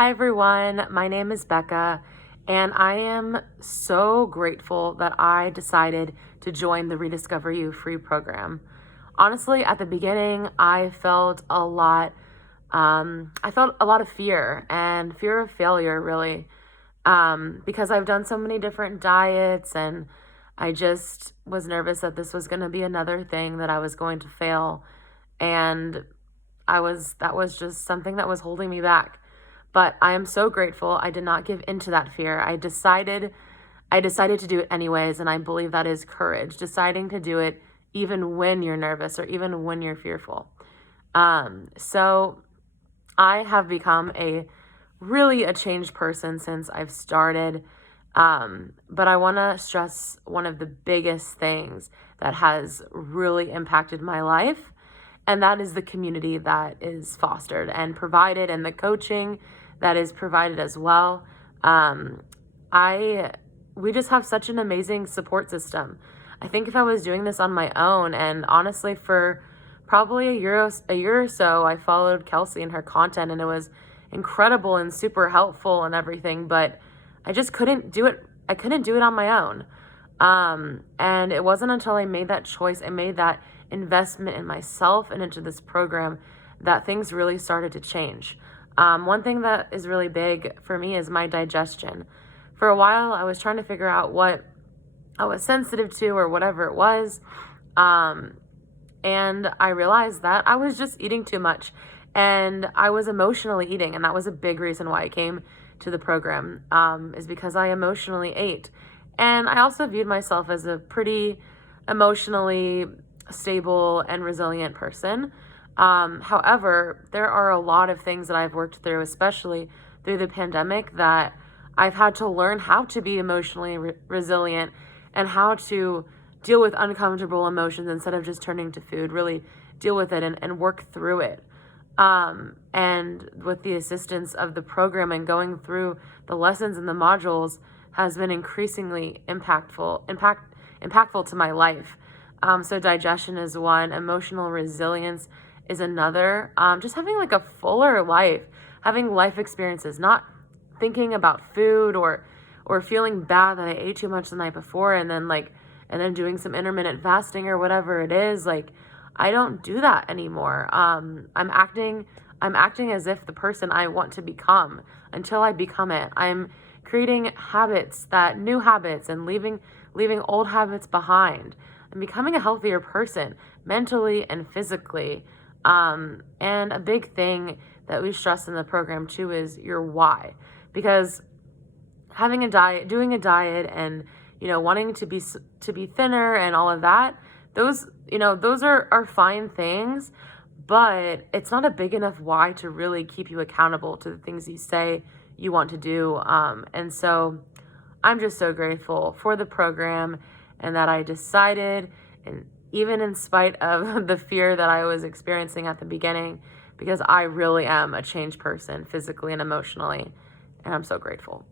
Hi everyone, my name is Bekah, and I am so grateful that I decided to join the Rediscover You free program. Honestly, at the beginning, I felt a lot. I felt a lot of fear and fear of failure, really, because I've done so many different diets, and I just was nervous that this was going to be another thing that I was going to fail, and that was just something that was holding me back. But I am so grateful I did not give into that fear. I decided to do it anyways, and I believe that is courage, deciding to do it even when you're nervous or even when you're fearful. So I have become a changed person since I've started. But I want to stress one of the biggest things that has really impacted my life, and that is the community that is fostered and provided, and the coaching that is provided as well. I We just have such an amazing support system. I think if I was doing this on my own, and honestly, for probably a year or so, I followed Kelsey and her content, and it was incredible and super helpful and everything. But I just couldn't do it. I couldn't do it on my own. And it wasn't until I made that choice, I made that investment in myself and into this program, that things really started to change. One thing that is really big for me is my digestion. For a while, I was trying to figure out what I was sensitive to or whatever it was. And I realized that I was just eating too much, and I was emotionally eating. And that was a big reason why I came to the program, is because I emotionally ate. And I also viewed myself as a pretty emotionally stable and resilient person. However, there are a lot of things that I've worked through, especially through the pandemic, that I've had to learn how to be emotionally resilient and how to deal with uncomfortable emotions instead of just turning to food, really deal with it and work through it. And with the assistance of the program and going through the lessons and the modules has been increasingly impactful to my life. So digestion is one, emotional resilience is another. Just having like a fuller life, having life experiences, not thinking about food or feeling bad that I ate too much the night before, and then doing some intermittent fasting or whatever it is. Like, I don't do that anymore. I'm acting as if the person I want to become until I become it. I'm creating new habits, and leaving old habits behind, and becoming a healthier person mentally and physically. And a big thing that we stress in the program too is your why, because doing a diet, and wanting to be thinner and all of that, those are fine things, but it's not a big enough why to really keep you accountable to the things you say you want to do. And so I'm just so grateful for the program, and that I decided, and even in spite of the fear that I was experiencing at the beginning, because I really am a changed person physically and emotionally, and I'm so grateful.